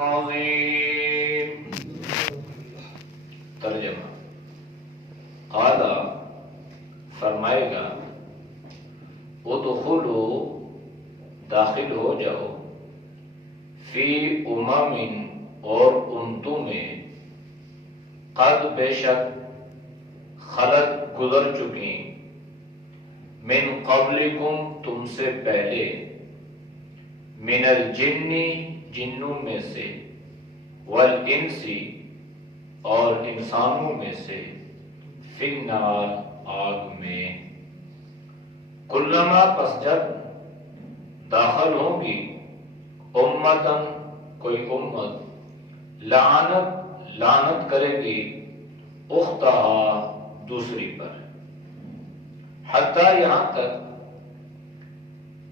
عظیم۔ ترجمہ: قال فرمائے گا، ادخلوا داخل ہو جاؤ، فی امم اور امتوں میں، قد بے شک خلت گزر چکی، من قبلکم تم سے پہلے، من الجن جنوں میں سے، والانس اور انسانوں میں سے، فی النار آگ میں، کلما پس جب داخل ہوں گی، امتن کوئی امت، لعنت کرے گی اختہا دوسری پر، حتیٰ یہاں تک،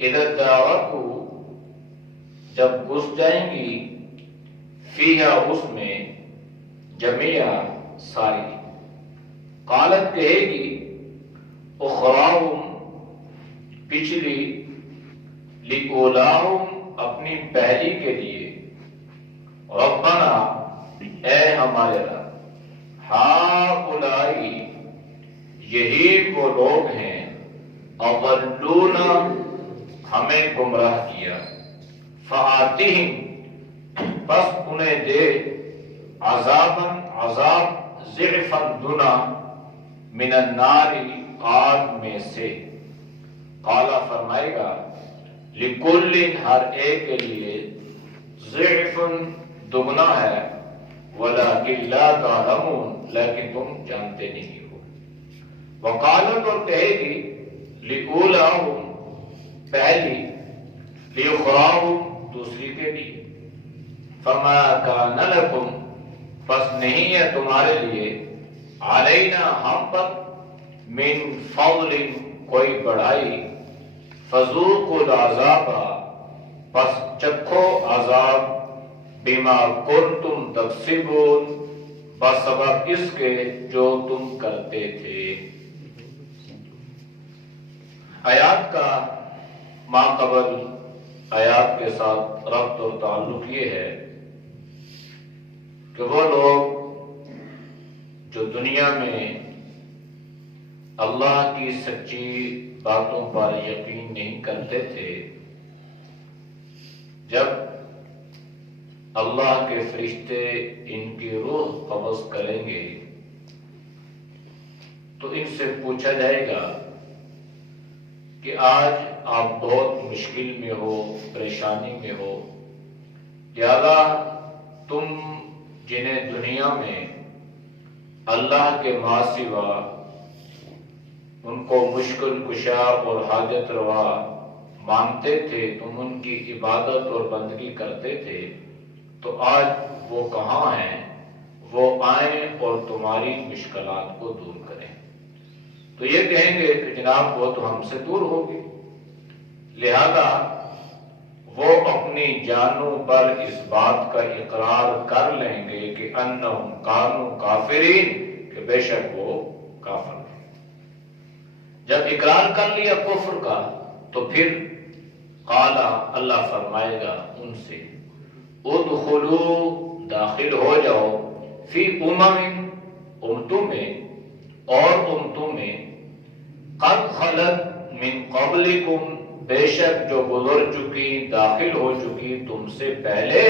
اذا ادارکوا جب گھس جائیں گی، فیہا اس میں، جمیعا ساری، قالت کہے گی، اخراہم پچھلی، لأولاہم اپنی پہلی کے لیے، ربنا اے ہمارے رب، ہؤلائی یہی وہ لوگ ہیں، اضلونا ہمیں گمراہ کیا، فآتہم پس انہیں دے، عذاب ضعفا دنا، من النار آگ میں سے، قالا فرمائے گا، لکل ہر ایک کے لیے، ضعف دگنا ہے، ولکن لا تعلمون لیکن تم جانتے نہیں ہو، وقالت اور کہے گی، لأولاہم پہلی، لأخراہم دوسری کے لیے، فما کان لکم پس نہیں ہے تمہارے لیے، علینا ہم پر، من فضل کوئی بڑائی، فذوقوا العذاب پس چکھو عذاب، بما کنتم تکسبون بسبب اس کے جو تم کرتے تھے۔ آیات کا ماقبل آیات کے ساتھ ربط اور تعلق یہ ہے کہ وہ لوگ جو دنیا میں اللہ کی سچی باتوں پر یقین نہیں کرتے تھے، جب اللہ کے فرشتے ان کی روح قبض کریں گے تو ان سے پوچھا جائے گا کہ آج آپ بہت مشکل میں ہو، پریشانی میں ہو، لہذا تم جنہیں دنیا میں اللہ کے ماں سوا ان کو مشکل کشا اور حاجت روا مانتے تھے، تم ان کی عبادت اور بندگی کرتے تھے، تو آج وہ کہاں ہیں؟ وہ آئیں اور تمہاری مشکلات کو دور کریں۔ تو یہ کہیں گے کہ جناب وہ تو ہم سے دور ہوگی، لہذا وہ اپنی جانوں پر اس بات کا اقرار کر لیں گے کہ انہم کانوا کافرین، کہ بے شک وہ کافر ہیں۔ جب اقرار کر لیا کفر کا تو پھر قالا اللہ فرمائے گا ان سے، ادخلوا داخل ہو جاؤ، فی امم امتوں میں، اور امتوں میں، قد خلت من قبلکم بے شک جو گزر چکی، داخل ہو چکی تم سے پہلے،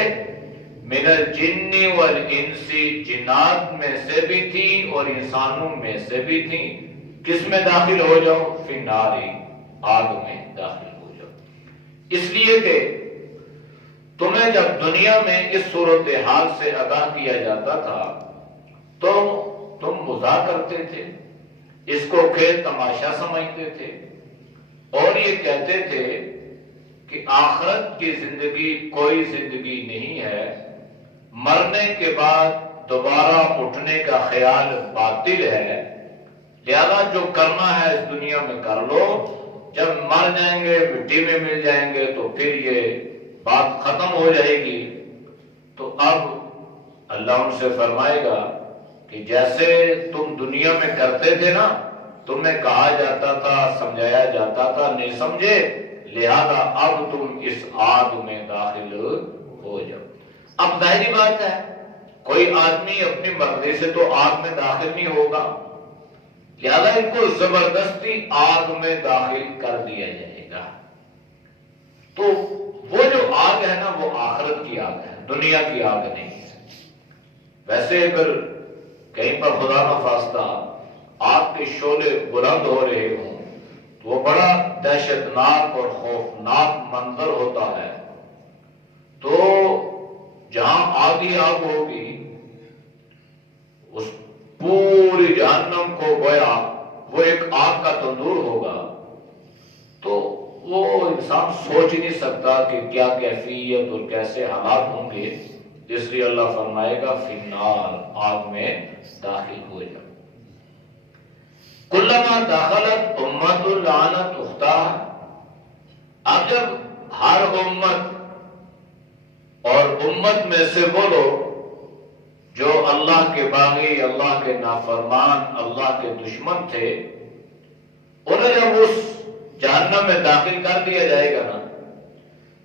من الجن والانس جنات میں سے بھی تھی اور انسانوں میں سے بھی تھی۔ کس میں داخل ہو جاؤ؟ فی النار آگ میں داخل ہو جاؤ، اس لیے کہ تمہیں جب دنیا میں اس صورتحال سے آگاہ کیا جاتا تھا تو تم مزاح کرتے تھے، اس کو کھیل تماشا سمجھتے تھے، اور یہ کہتے تھے کہ آخرت کی زندگی کوئی زندگی نہیں ہے، مرنے کے بعد دوبارہ اٹھنے کا خیال باطل ہے، لہذا جو کرنا ہے اس دنیا میں کر لو، جب مر جائیں گے مٹی میں مل جائیں گے تو پھر یہ بات ختم ہو جائے گی۔ تو اب اللہ ان سے فرمائے گا کہ جیسے تم دنیا میں کرتے تھے نا، تمہیں کہا جاتا تھا، سمجھایا جاتا تھا، نہیں سمجھے، لہذا اب تم اس آگ میں داخل ہو جاؤ۔ اب ظاہری بات ہے کوئی آدمی اپنی مرضی سے تو آگ میں داخل نہیں ہوگا، لہذا ان کو زبردستی آگ میں داخل کر دیا جائے گا۔ تو وہ جو آگ ہے نا وہ آخرت کی آگ ہے، دنیا کی آگ نہیں ہے۔ ویسے اگر کہیں پر خدا نخواستہ آگ کے شعلے بلند ہو رہے ہوں تو وہ بڑا دہشتناک اور خوفناک منظر ہوتا ہے۔ تو جہاں آگ ہی آگ ہوگی، اس پوری جہنم کو گویا وہ ایک آگ کا تندور ہوگا، تو وہ انسان سوچ نہیں سکتا کہ کیا کیفیت اور کیسے حالات ہوں گے۔ اس لیے اللہ فرمائے گا فی النار، آگ میں داخل ہو جاؤ۔ کلما دخلت امت لعنت اختہا، اب جب ہر امت اور امت میں سے وہ لوگ جو اللہ کے باغی، اللہ کے نافرمان، اللہ کے دشمن تھے، انہیں جب اس جہنم میں داخل کر دیا جائے گا نا،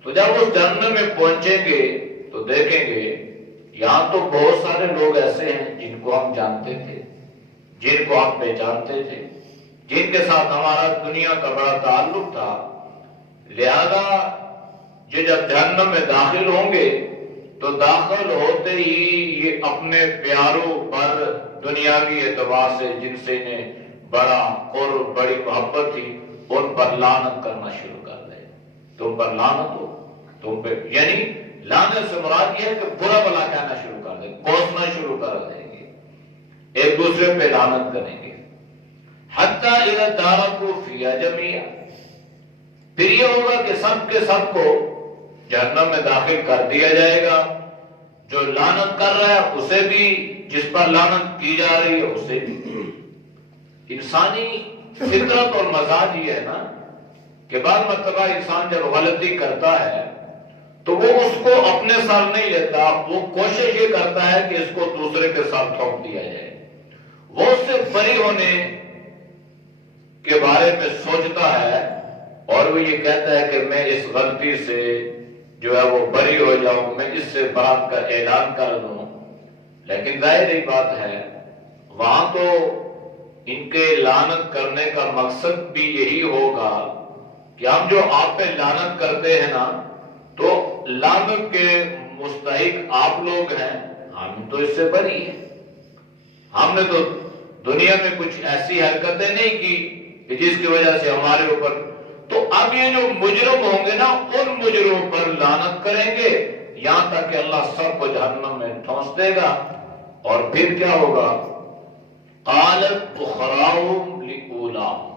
تو جب اس جہنم میں پہنچیں گے تو دیکھیں گے یہاں تو بہت سارے لوگ ایسے ہیں جن کو ہم جانتے تھے، جن کو ہم پہچانتے تھے، جن کے ساتھ ہمارا دنیا کا بڑا تعلق تھا، لہذا یہ جب جہنم میں داخل ہوں گے تو داخل ہوتے ہی یہ اپنے پیاروں پر دنیاوی اعتبار سے جن سے انہیں بڑا قرب، بڑی محبت تھی، ان پر لعنت کرنا شروع کر دیں۔ تم پر لعنت ہو، تم پہ، یعنی لعنت سے مراد یہ ہے کہ برا بلا کہنا شروع کر دیں، کوسنا شروع کر دیں گے، ایک دوسرے پہ لعنت کریں گے۔ حتی اذا دارکوا فیہا جمیعا، پھر یہ ہوگا کہ سب کے سب کو جہنم میں داخل کر دیا جائے گا، جو لعنت کر رہا ہے اسے بھی، جس پر لعنت کی جا رہی ہے اسے بھی۔ انسانی فطرت اور مزاج یہ ہے نا کہ بعض مرتبہ انسان جب غلطی کرتا ہے تو وہ اس کو اپنے سر نہیں لیتا، وہ کوشش یہ کرتا ہے کہ اس کو دوسرے کے ساتھ تھوپ دیا جائے، وہ اس سے بری ہونے کے بارے میں سوچتا ہے اور وہ یہ کہتا ہے کہ میں اس غلطی سے جو ہے وہ بری ہو جاؤں، میں اس سے برات کا اعلان کر دوں۔ لیکن ظاہر بات ہے وہاں تو ان کے لعنت کرنے کا مقصد بھی یہی ہوگا کہ ہم جو آپ پہ لعنت کرتے ہیں نا، تو لعنت کے مستحق آپ لوگ ہیں، ہم تو اس سے بری ہیں، ہم نے تو دنیا میں کچھ ایسی حرکتیں نہیں کی کہ جس کی وجہ سے ہمارے اوپر، تو اب یہ جو مجرم ہوں گے نا ان مجرموں پر لعنت کریں گے یہاں تک کہ اللہ سب کو جہنم میں ٹھونس دے گا۔ اور پھر کیا ہوگا؟ قالت اخراہم لأولاہم،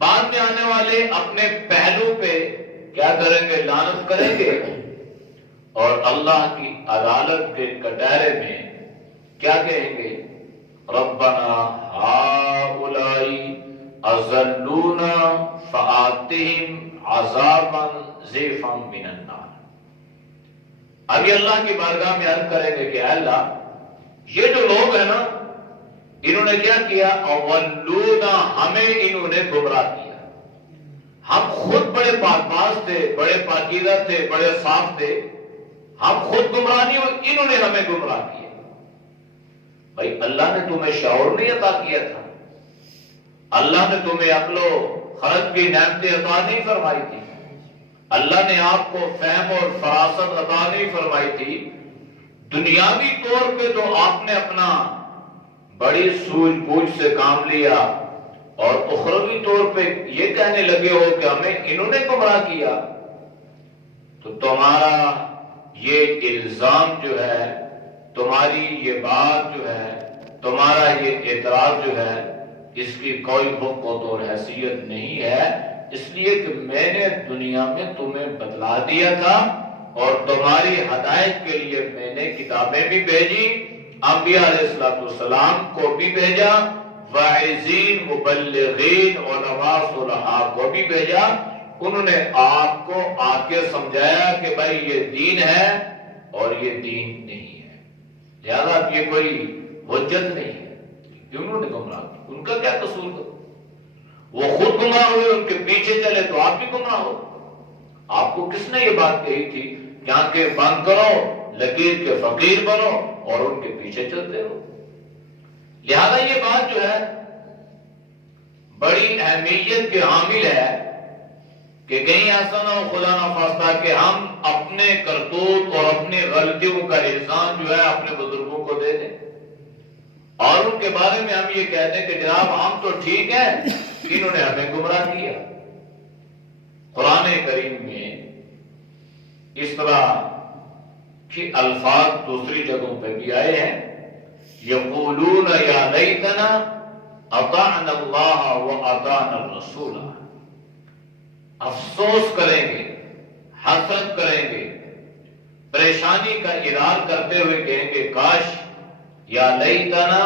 بعد میں آنے والے اپنے پہلو پہ کیا کریں گے؟ لعنت کریں گے، اور اللہ کی عدالت کے کٹہرے میں کیا کہیں گے؟ ربنا ہؤلاء اضلونا فآتہم عذابا ضعفا من النار۔ اب یہ اللہ کی بارگاہ میں عرض کریں گے کہ اے اللہ، یہ جو لوگ ہیں نا انہوں نے کیا کیا؟ اولونا، ہمیں انہوں نے گمراہ کیا، ہم خود بڑے پاک باز تھے، بڑے پاکیزہ تھے، بڑے صاف تھے، ہم خود گمراہ نہیں ہوئے، انہوں نے ہمیں گمراہ کیا۔ بھائی اللہ نے تمہیں شعور نہیں عطا کیا تھا؟ اللہ نے تمہیں عقل و خرد کی نعمتیں عطا نہیں فرمائی تھی؟ اللہ نے آپ کو فہم اور فراست عطا نہیں فرمائی تھی؟ دنیاوی طور پہ تو آپ نے اپنا بڑی سوجھ بوجھ سے کام لیا، اور اخروی طور پہ یہ کہنے لگے ہو کہ ہمیں انہوں نے گمراہ کیا، تو تمہارا یہ الزام جو ہے، تمہاری یہ بات جو ہے، تمہارا یہ اعتراض جو ہے، اس کی کوئی حقوق اور حیثیت نہیں ہے، اس لیے کہ میں نے دنیا میں تمہیں بتلا دیا تھا، اور تمہاری ہدایت کے لیے میں نے کتابیں بھی بھیجی، انبیاء علیہ السلام کو بھی بھیجا، واعظین، مبلغین، علماء، صلحاء کو بھی بھیجا، انہوں نے آپ کو آ کے سمجھایا کہ بھائی یہ دین ہے اور یہ دین نہیں ہے، لہذا اب یہ کوئی حجت نہیں ہے کہ انہوں نے گمراہ کیا، ان کا کیا قصور تھا؟ وہ خود گمراہ ہوئے، ان کے پیچھے چلے تو آپ بھی گمراہ ہو۔ آپ کو کس نے یہ بات کہی تھی کہ آنکھیں بند کرو، لکیر کے فقیر بنو اور ان کے پیچھے چلتے رہو۔ لہذا یہ بات جو ہے بڑی اہمیت کے حامل ہے کہ کہیں ایسا نہ ہو خدا نخواستہ کہ ہم اپنے کرتوت اور اپنی غلطیوں کا الزام جو ہے اپنے بزرگوں کو دے دیں اور ان کے بارے میں ہم یہ کہہ دیں کہ جناب ہم تو ٹھیک ہیں، انہوں نے ہمیں گمراہ کیا۔ قرآن کریم میں اس طرح کے الفاظ دوسری جگہوں پہ بھی آئے ہیں، یقولون یا لیتنا اطعنا اللہ واطعنا الرسول، افسوس کریں گے، حسرت کریں گے، پریشانی کا اظہار کرتے ہوئے کہیں گے کاش یا لیتنا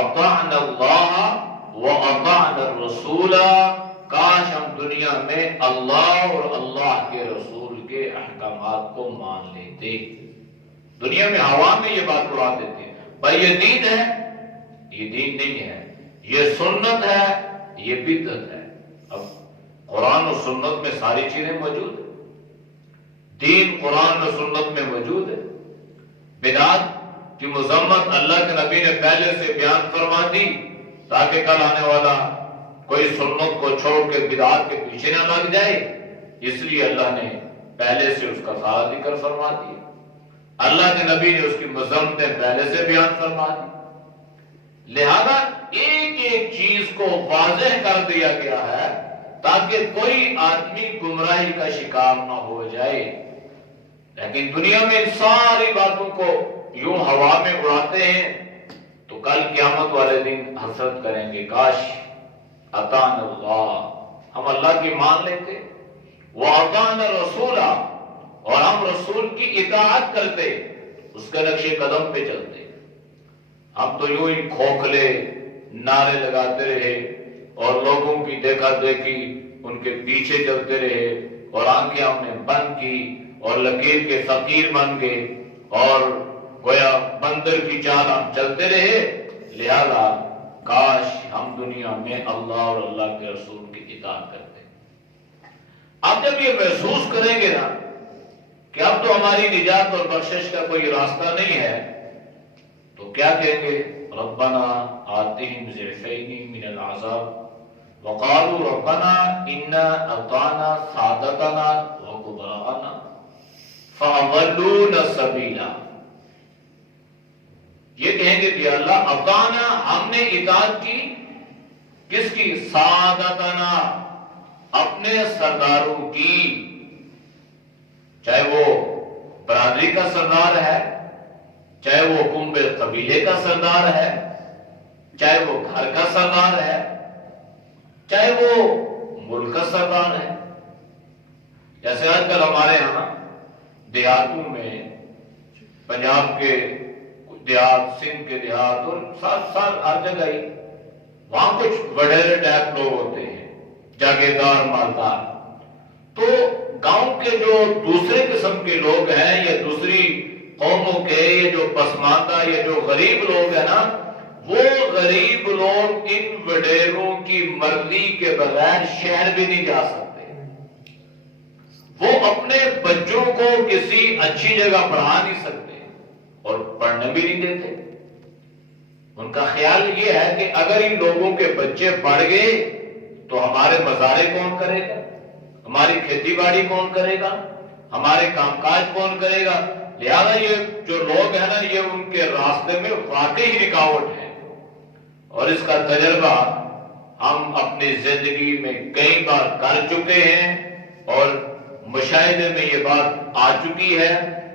اطعنا اللہ واطعنا الرسول، کاش ہم دنیا میں اللہ اور اللہ کے رسول کے احکامات کو مان لیتے۔ دنیا میں ہوا میں یہ بات اڑا دیتے ہیں، بھائی یہ دین ہے، یہ دین نہیں ہے، یہ سنت ہے، یہ بدعت ہے۔ اب قرآن و سنت میں ساری چیزیں موجود ہیں، دین قرآن و سنت میں موجود ہے۔ بدعت کی مذمت اللہ کے نبی نے پہلے سے بیان فرما دی تاکہ کل آنے والا کوئی سنت کو چھوڑ کے بدعت کے پیچھے نہ لگ جائے، اس لیے اللہ نے پہلے سے اس کا سارا ذکر فرما دیا۔ اللہ کے نبی نے اس کی مذمتیں پہلے سے بیان فرما دی، لہذا ایک ایک چیز کو واضح کر دیا گیا ہے تاکہ کوئی آدمی گمراہی کا شکار نہ ہو جائے۔ لیکن دنیا میں ان ساری باتوں کو یوں ہوا میں اڑاتے ہیں تو کل قیامت والے دن حسرت کریں گے کاش اطعنا اللہ، ہم اللہ کی مان لیتے، واطعنا الرسول، اور ہم رسول کی اطاعت کرتے، اس کے نقش قدم پہ چلتے۔ ہم تو یوں ہی کھوکھلے نعرے لگاتے رہے اور لوگوں کی دیکھا دیکھی ان کے پیچھے چلتے رہے اور آنکھیں ہم نے بند کی اور لکیر کے فقیر بن گئے اور گویا بندر کی چال ہم چلتے رہے۔ لہذا کاش ہم دنیا میں اللہ اور اللہ کے رسول کی اطاعت کرتے۔ اب جب یہ محسوس کریں گے نا کہ اب تو ہماری نجات اور بخشش کا کوئی راستہ نہیں ہے، تو کیا کہیں گے؟ ربنا آتہم ضعفین من العذاب وقالوا ربنا انا اطعنا سادتنا وکبراءنا فاضلونا السبیلا۔ یہ کہیں گے کہ اللہ اطعنا، ہم نے اطاعت کی، کس کی؟ سادتنا، اپنے سرداروں کی، چاہے وہ برادری کا سردار ہے، چاہے وہ کنبے قبیلے کا سردار ہے، چاہے وہ گھر کا سردار ہے، چاہے وہ ملک کا سردار ہے۔ جیسے آج کل ہمارے ہاں دیہاتوں میں، پنجاب کے دیہات، سندھ کے دیہات اور ساتھ ہر جگہ ہی وہاں کچھ وڈیرے ٹائپ لوگ ہوتے ہیں، جاگیردار، مالدار۔ تو گاؤں کے جو دوسرے قسم کے لوگ ہیں یا دوسری قوموں کے، یہ جو پسماندہ یا جو غریب لوگ ہیں نا، وہ غریب لوگ ان وڈیروں کی مرضی کے بغیر شہر بھی نہیں جا سکتے۔ وہ اپنے بچوں کو کسی اچھی جگہ پڑھا نہیں سکتے اور پڑھنے بھی نہیں دیتے۔ ان کا خیال یہ ہے کہ اگر ان لوگوں کے بچے پڑھ گئے تو ہمارے مزارے کون کرے گا، ہماری کھیتی باڑی کون کرے گا، ہمارے کام کاج کون کرے گا۔ لہذا یہ جو لوگ ہیں نا، یہ ان کے راستے میں واقعی رکاوٹ ہے، اور اس کا تجربہ ہم اپنی زندگی میں کئی بار کر چکے ہیں اور مشاہدے میں یہ بات آ چکی ہے،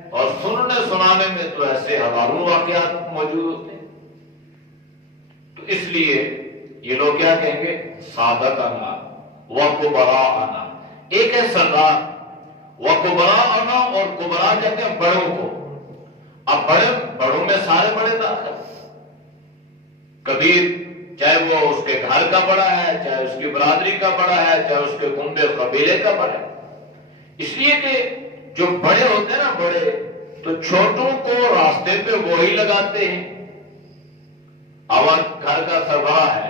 اور سننے سنانے میں تو ایسے ہزاروں واقعات موجود ہوتے ہیں۔ تو اس لیے یہ لوگ کیا کہیں گے؟ سادتنا وکبراءنا، ایک ہے سردار وکبراءنا، اور کبراء کہتے ہیں بڑوں کو۔ اب بڑوں میں سارے بڑے داخل، کبیر چاہے وہ اس کے گھر کا بڑا ہے، چاہے اس کی برادری کا بڑا ہے، چاہے اس کے کنبے قبیلے کا بڑا ہے۔ اس لیے کہ جو بڑے ہوتے ہیں نا، بڑے تو چھوٹوں کو راستے پہ وہی لگاتے ہیں۔ اب گھر کا سربراہ ہے،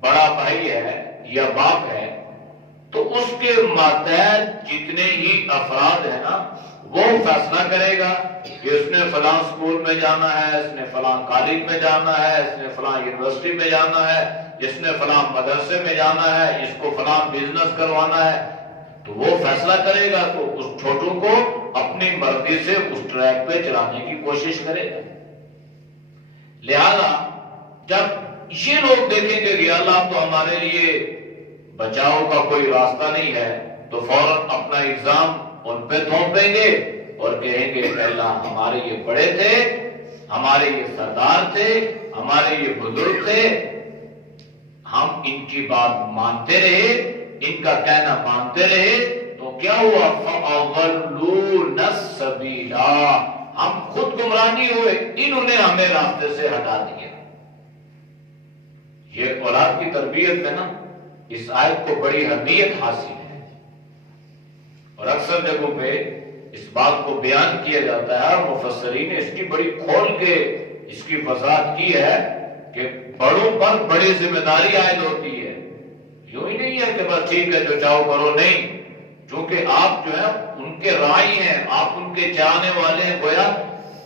بڑا بھائی ہے یا باپ ہے، تو اس کے ماتحت جتنے ہی افراد ہیں نا، وہ فیصلہ کرے گا کہ اس نے فلاں سکول میں جانا ہے، اس نے فلاں کالج میں جانا ہے، اس نے فلاں یونیورسٹی میں جانا ہے، اس نے فلاں مدرسے میں جانا ہے، اس کو فلاں بزنس کروانا ہے، تو وہ فیصلہ کرے گا تو اس چھوٹوں کو اپنی مرضی سے اس ٹریک پہ چلانے کی کوشش کرے گا۔ لہذا جب یہ لوگ دیکھیں گے کہ اللہ تو ہمارے لیے بچاؤ کا کوئی راستہ نہیں ہے، تو فوراً اپنا الزام ان پہ تھوپیں گے اور کہیں گے کہ اللہ ہمارے یہ بڑے تھے، ہمارے یہ سردار تھے، ہمارے یہ بزرگ تھے، ہم ان کی بات مانتے رہے، ان کا کہنا مانتے رہے، تو کیا ہوا؟ فَأَضَلُّونَا السَّبِيلَا، ہم خود گمراہ نہیں ہوئے، انہوں نے ہمیں راستے سے ہٹا دیا۔ یہ اولاد کی تربیت میں نا اس آیت کو بڑی اہمیت حاصل ہے، اور اکثر جگہوں پہ اس بات کو بیان کیا جاتا ہے، اور مفسرین نے اس کی بڑی کھول کے اس کی وضاحت کی ہے کہ بڑوں پر بڑی ذمہ داری عائد ہوتی ہے۔ یوں ہی نہیں ہے کہ بس ٹھیک ہے جو چاہو کرو، نہیں، چونکہ آپ جو ہے ان کے راعی ہیں، آپ ان کے چاہنے والے ہیں، گویا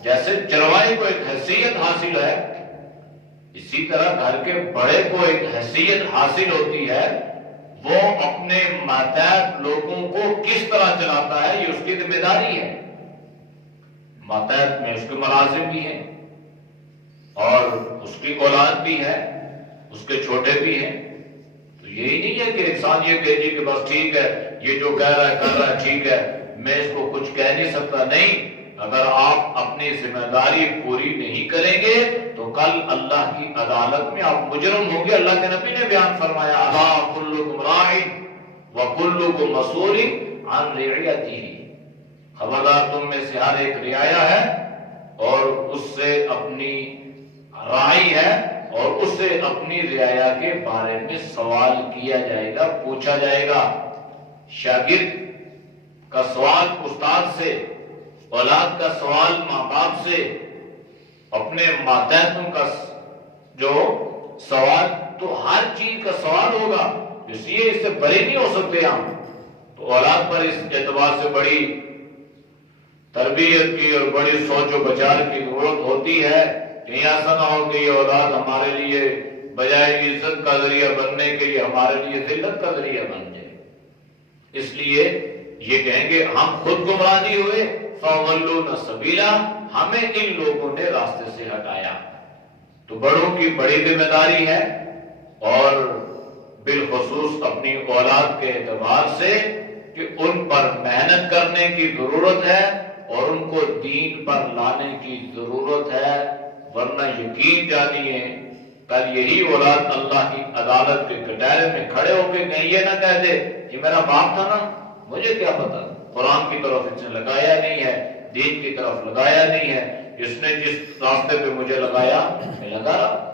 جیسے چرواہے کو ایک حیثیت حاصل ہے، اسی طرح گھر کے بڑے کو ایک حیثیت حاصل ہوتی ہے، وہ اپنے ماتحت لوگوں کو کس طرح چلاتا ہے یہ اس کی ذمہ داری ہے۔ ماتحت میں اس کے ملازم بھی ہیں اور اس کی اولاد بھی ہے، اس کے چھوٹے بھی ہیں، تو یہی نہیں ہے کہ انسان یہ کہے کہ بس ٹھیک ہے یہ جو کہہ رہا ہے کر رہا ہے، ٹھیک ہے میں اس کو کچھ کہہ نہیں سکتا، نہیں، اگر آپ اپنی ذمہ داری پوری نہیں کریں گے تو کل اللہ کی عدالت میں آپ مجرم ہوں گے۔ اللہ کے نبی نے بیان فرمایا، الا کلکم راع وکلکم مسئول عن رعیتہ، خبردار تم میں سے ہر ایک رعایا ہے اور اس سے اپنی راعی ہے اور اس سے اپنی رعایا کے بارے میں سوال کیا جائے گا، پوچھا جائے گا۔ شاگرد کا سوال استاد سے، اولاد کا سوال ماں باپ سے، اپنے ماتحتوں کا جو سوال، تو ہر چیز کا سوال ہوگا، اس لیے اس سے بری نہیں ہو سکتے ہم۔ تو اولاد پر اس اعتبار سے بڑی تربیت کی اور بڑی سوچ و بچار کی ضرورت ہوتی ہے، کہیں ایسا نہ ہو کہ یہ اولاد ہمارے لیے بجائے عزت کا ذریعہ بننے کے لیے ہمارے لیے ذلت کا ذریعہ بن جائے۔ اس لیے یہ کہیں گے ہم خود گمراہ نہیں ہوئے، فَأَضَلُّونَا السَّبِيلَا، ہمیں ان لوگوں نے راستے سے ہٹایا۔ تو بڑوں کی بڑی ذمہ داری ہے، اور بالخصوص اپنی اولاد کے اعتبار سے کہ ان پر محنت کرنے کی ضرورت ہے اور ان کو دین پر لانے کی ضرورت ہے، ورنہ یقین جانیے کل یہی اولاد اللہ کی عدالت کے کٹہرے میں کھڑے ہو کے کہیں یہ نہ کہہ دے یہ میرا باپ تھا نا، مجھے کیا پتا، قرآن کی طرف اس نے لگایا نہیں ہے، دین کی طرف لگایا نہیں ہے، اس نے جس راستے پہ مجھے لگایا میں لگا رہا۔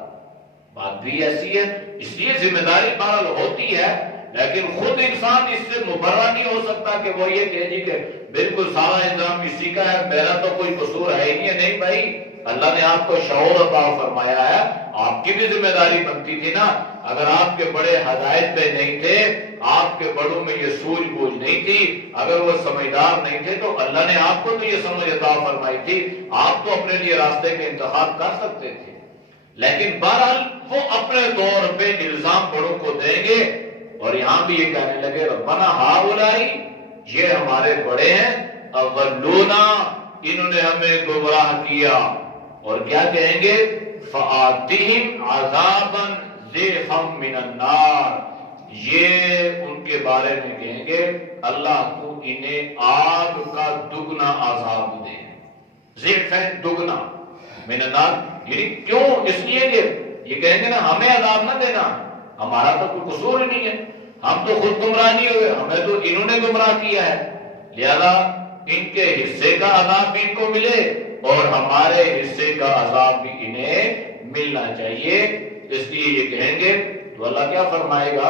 بات بھی ایسی ہے، اس لیے ذمہ داری بہرحال ہوتی ہے، لیکن خود انسان اس سے مبرہ نہیں ہو سکتا کہ وہ یہ کہے جی کہ بالکل سارا الزام اسی کا ہے، میرا تو کوئی قصور ہے ہی نہیں بھائی، اللہ نے آپ کو شعور عطا فرمایا ہے، آپ کی بھی ذمہ داری بنتی تھی نا، اگر آپ کے بڑے ہدایت پہ نہیں تھے، آپ کے بڑوں میں یہ سوجھ بوجھ نہیں تھی، اگر وہ سمجھدار نہیں تھے تو اللہ نے آپ کو تو یہ سمجھ عطا فرمائی تھی، آپ تو اپنے لیے راستے کے انتخاب کر سکتے تھے، لیکن بہرحال وہ اپنے طور پہ الزام بڑوں کو دیں گے، اور یہاں بھی یہ کہنے لگے ربنا ہؤلاء، یہ ہمارے بڑے ہیں، اضلونا، انہوں نے ہمیں گمراہ کیا، اور کیا کہیں گے فآتِهِمْ عَذَابًا ضِعْفًا مِنَ النَّارِ، یہ ان کے بارے میں کہیں گے اللہ تو انہیں آگ کا دگنا عذاب دے، ضعفاً دگنا من النار، یعنی کیوں؟ اس لیے کہ یہ کہیں گے نا ہمیں عذاب نہ دینا، ہمارا تو کوئی قصور ہی نہیں ہے، ہم تو خود گمراہ نہیں ہوئے، ہمیں تو انہوں نے گمراہ کیا ہے، لہذا ان کے حصے کا عذاب بھی ان کو ملے اور ہمارے حصے کا عذاب بھی انہیں ملنا چاہیے۔ اس لیے یہ کہیں گے تو اللہ کیا فرمائے گا،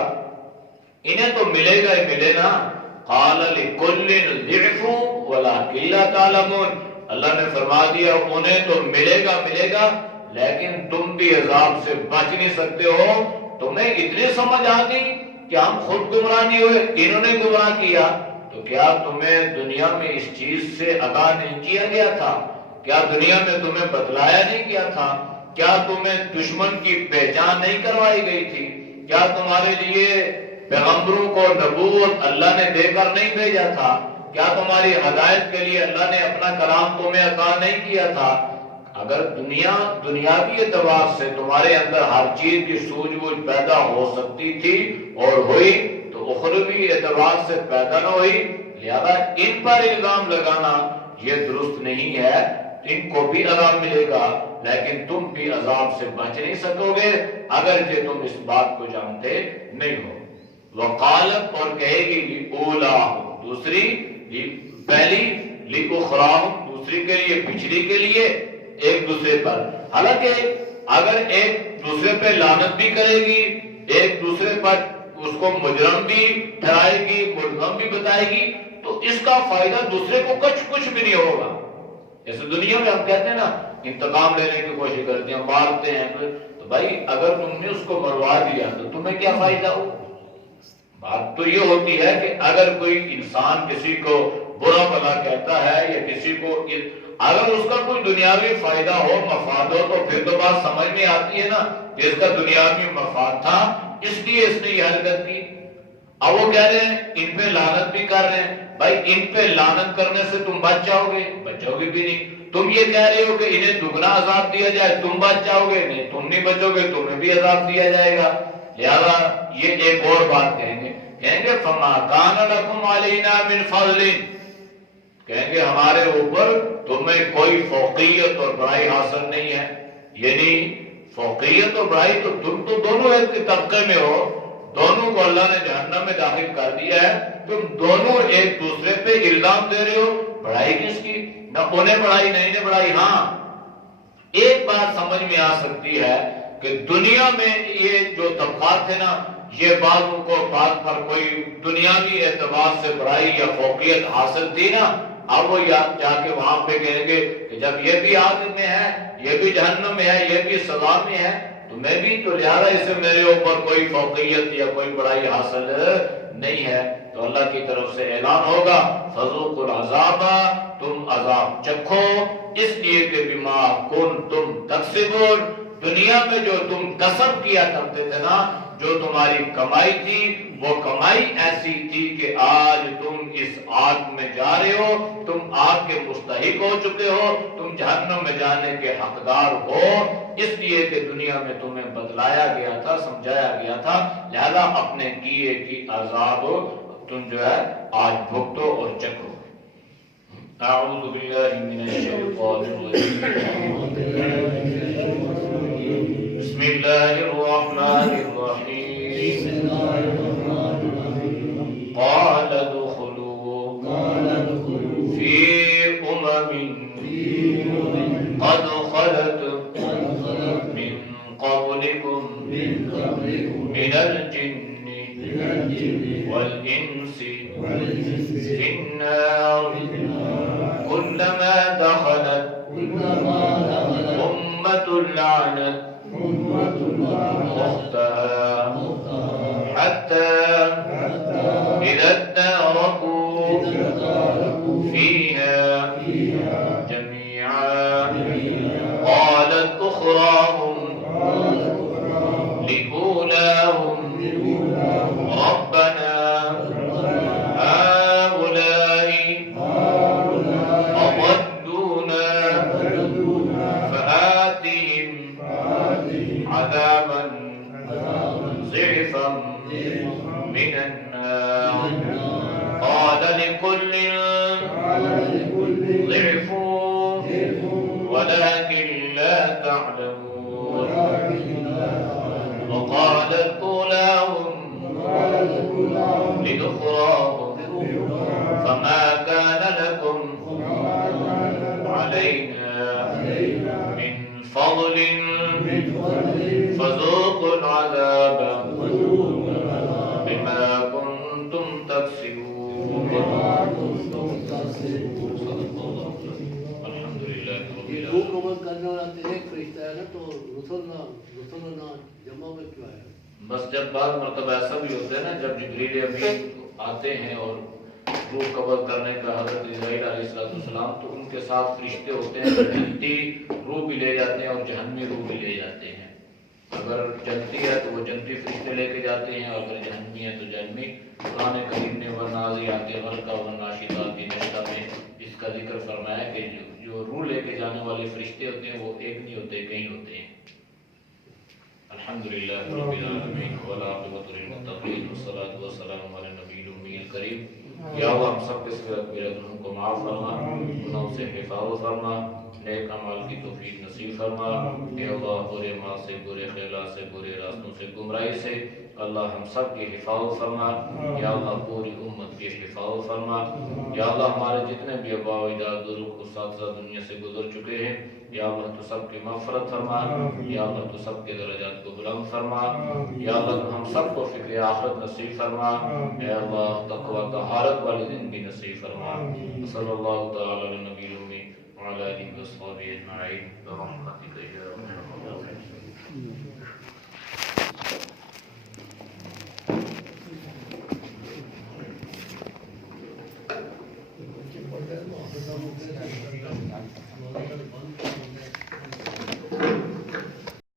انہیں تو ملے گا ہی ملے نا، قال لِكُلٍّ ضِعْفٌ وَلَٰكِن لَّا تَعْلَمُونَ، اللہ نے فرما دیا انہیں تو ملے گا لیکن تم بھی عذاب سے بچ نہیں سکتے ہو، تمہیں اتنی سمجھ آ گئی کہ ہم خود گمراہ نہیں ہوئے، انہوں نے گمراہ کیا، تو تو کیا تمہیں دنیا میں اس چیز سے آگاہ نہیں کیا گیا تھا؟ کیا دنیا میں تمہیں بتلایا نہیں گیا تھا؟ کیا تمہیں دشمن کی پہچان نہیں کروائی گئی تھی؟ کیا تمہارے لیے پیغمبروں کو نبوت اللہ نے دے کر نہیں بھیجا تھا؟ کیا تمہاری ہدایت کے لیے اللہ نے اپنا کلام تمہیں عطا نہیں کیا تھا؟ اگر دنیاوی اعتبار سے تمہارے اندر ہر چیز کی سوجھ بوجھ پیدا ہو سکتی تھی اور ہوئی، تو اخروی اعتبار سے پیدا نہ ہوئی، لہذا ان پر الزام لگانا یہ درست نہیں ہے۔ ان کو بھی عذاب ملے گا، لیکن تم بھی عذاب سے بچ نہیں سکو گے اگرچہ تم اس بات کو جانتے نہیں ہو۔ وقالت، اور کہے گی، لِأُولَاهُمْ، دوسری پہلی، لِأُخْرَاهُمْ دوسری کے لیے، پچھلی کے لیے، ایک دوسرے پر۔ حالانکہ اگر ایک دوسرے پہ لعنت بھی کرے گی، ایک دوسرے پر اس کو مجرم بھی ٹھہرائے گی، ملزم بھی بتائے گی، تو اس کا فائدہ دوسرے کو کچھ بھی نہیں ہوگا۔ جیسے دنیا میں ہم کہتے ہیں نا، انتقام لینے کی کوشش کرتے ہیں، مارتے ہیں، تو بھائی اگر تم نے اس کو مروا دیا تو تمہیں کیا فائدہ ہو؟ بات تو یہ ہوتی ہے کہ اگر کوئی انسان کسی کو برا بھلا کہتا ہے یا کسی کو، اگر اس کا کوئی دنیاوی فائدہ ہو، مفاد ہو، تو پھر تو بات سمجھ میں آتی ہے نا کہ اس کا دنیاوی مفاد تھا، اس لیے اس نے یہ حرکت کی۔ اب وہ کہہ رہے ہیں ان پہ لعنت بھی کر رہے ہیں، بھائی ان پہ لعنت کرنے سے تم بچ جاؤ گے؟ بچو گے بھی نہیں۔ تم یہ کہہ رہے ہو کہ انہیں دگنا عذاب دیا جائے، تم بچ جاؤ گے؟ نہیں، تم نہیں بچو گے، تمہیں بھی عذاب دیا جائے گا۔ لہذا یہ ایک اور بات کہیں گے، فَمَا كَانَ لَكُمْ عَلَيْنَا مِنْ فَضْلٍ، کہیں گے ہمارے اوپر تمہیں کوئی فوقیت اور بڑائی حاصل نہیں ہے۔ یعنی فوقیت اور بڑائی تو تم تو دونوں ایک طبقے میں ہو، دونوں کو اللہ نے جہنم میں داخل کر دیا ہے، تم دونوں ایک دوسرے پہ الزام دے رہے ہو، بڑائی کس کی؟ نہ انہیں بڑائی نہ انہیں بڑائی۔ ہاں ایک بات سمجھ میں آ سکتی ہے کہ دنیا میں یہ جو طبقات تھے نا، یہ بعضوں کو بعض پر کوئی دنیاوی اعتبار سے بڑائی یا فوقیت حاصل تھی نا، اب وہ جا کے وہاں پہ کہیں گے کہ جب یہ بھی آگ میں ہے، یہ بھی جہنم میں ہے، یہ بھی سزا میں ہے، تو میں بھی، تو لہذا اسے میرے اوپر کوئی فوقیت یا کوئی بڑائی حاصل نہیں ہے۔ تو اللہ کی طرف سے اعلان ہوگا، فذوقوا العذاب، تم عذاب چکھو، اس لیے کہ بما کنتم تکسبون، دنیا میں جو تم کسب کیا کرتے تھے نا، جو تمہاری کمائی تھی، وہ کمائی ایسی تھی کہ آج تم اس آگ میں جا رہے ہو، تم آگ کے مستحق ہو چکے ہو، تم جہنم میں جانے کے حقدار ہو، اس لیے کہ دنیا میں تمہیں بتلایا گیا تھا، سمجھایا گیا تھا، لہذا اپنے کیے کی عذاب تم جو ہے آج بھگتو اور چکھو۔ اعوذ باللہ من الشیطان الرجیم، بسم اللہ الرحمن الرحیم، قال ادخلوا فی قد خلت من قبلکم من الجن والانس فی النار كلما دخلت أمة لعنت أختها حتى إذا اداركوا فيها جميعا قالت أخراهم لأولاهم ربنا من النار قال لكل ضعف ولكن لا تعلمون وقالت أولاهم لأخراهم فما كان لكم علينا من فضل فذوقوا العذاب بما كنتم تكسبون۔ الحمدللہ رب العالمین۔ ایک فرشتہ ہے نا، تو رسولنا جمع میں کیا ہے؟ بس جب بعض مرتبہ ایسا بھی ہوتا ہے نا، جب جبریل امین آتے ہیں اور روح قبض کرنے کا حضرت اسرائیل علیہ السلام تو ان کے ساتھ فرشتے ہوتے ہیں جو جنتی روح بھی لے جاتے ہیں اور جہنمی روح بھی لے جاتے ہیں. اگر جنتی ہے تو وہ جنتی فرشتے لے کے جاتے ہیں، اور اگر جہنمی ہے تو جہنمی. قرآن کریم نے ورنازعات غرقا والناشطات نشطا میں اس کا ذکر فرمایا کہ جو روح لے کے جانے والے فرشتے ہوتے ہیں وہ ایک نہیں ہوتے، کئی ہوتے ہیں. الحمدللہ رب العالمین والعاقبۃ للمتقین والصلاۃ والسلام علی النبی الامی الکریم. یا اللہ ہم سب کے صغیر کبیرہ گناہوں کو معاف فرما، گناہوں سے حفاظت فرما، نیک اعمال کی توفیق نصیب فرما. اے اللہ برے مال سے، برے خیالات سے، برے راستوں سے، گمراہی سے اللہ ہم سب کی حفاظت فرما. یا اللہ پوری امت کی حفاظت فرما. یا اللہ ہمارے جتنے بھی آباء و اجداد بزرگ اساتذہ دنیا سے گزر چکے ہیں، یا اللہ تو سب کی مغفرت فرما. یا اللہ تو سب کے درجات کو بلند فرما. یا اللہ تو ہم سب کو فکر آخرت نصیب فرما. اے اللہ تقوی طہارت والی زندگی نصیب فرما. صلی اللہ تعالی علی نبی الامی وعلی آلہ وصحبہ اجمعین برحمتک یا ارحم الراحمین. Gracias.